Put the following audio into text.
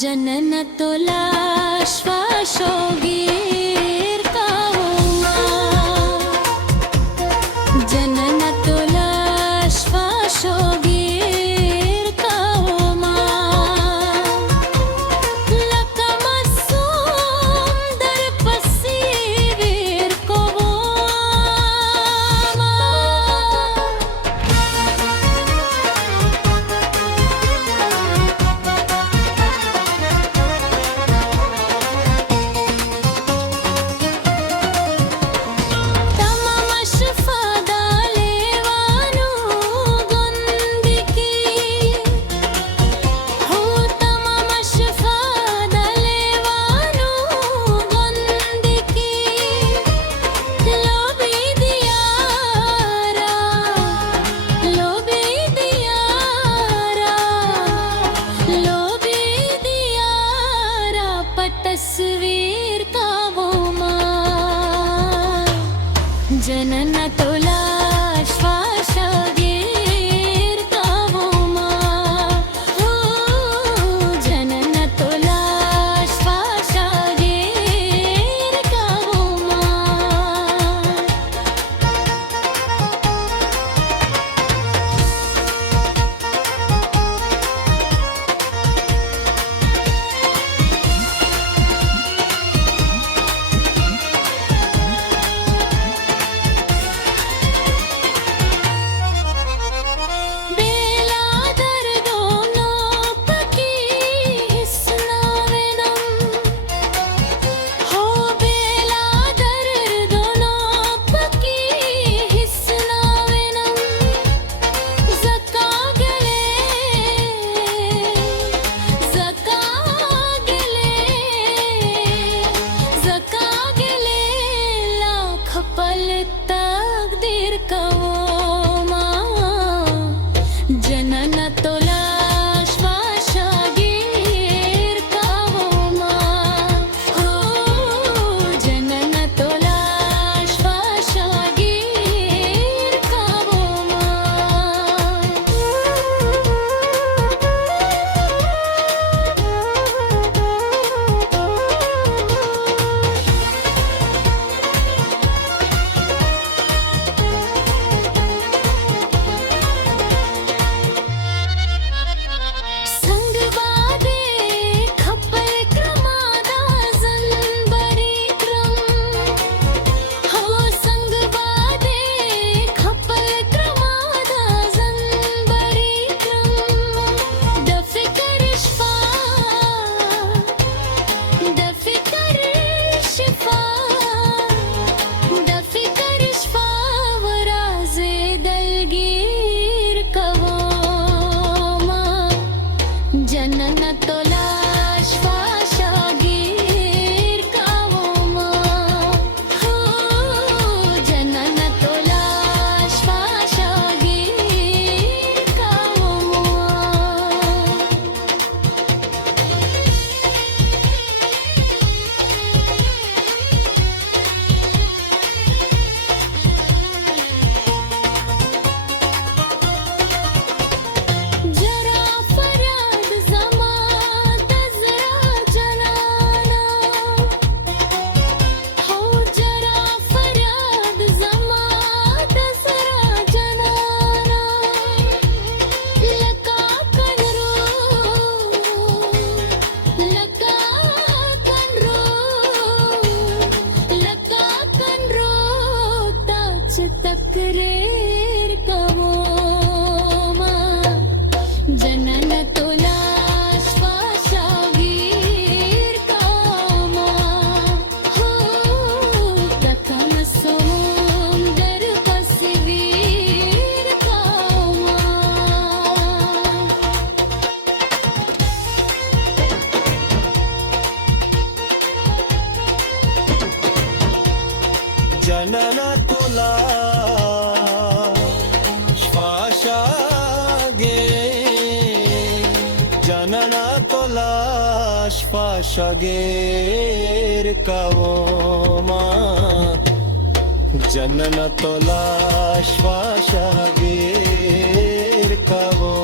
जनन तुला श्वासोगीर कावमा जनन तुला श्वासोगीर कावमा लकमसुंदर पसीवीर कोवमा तस्वीर का वो माँ जनन तुला श्वासगीर का वो माँ हो जनन तुला श्वासगीर का वो माँ तकदीर का वो माँ जनन तुला श्वासगीर का वो माँ हो जनन तुला श्वासगीर का वो जनन तुला श्वासगीर का वो माँ हो जनन तुला श्वासगीर का वो माँ जरा फरियाद ज़मात ಜನನ ತುಲಾ ಶ್ವಾಸಗೆ ಜನನ ತುಲಾ ಶ್ವಾಸಗೇರ್ ಕವೋಮಾ ಜನನ ತುಲಾ ಶ್ವಾಸಗೇರ್ ಕವೋ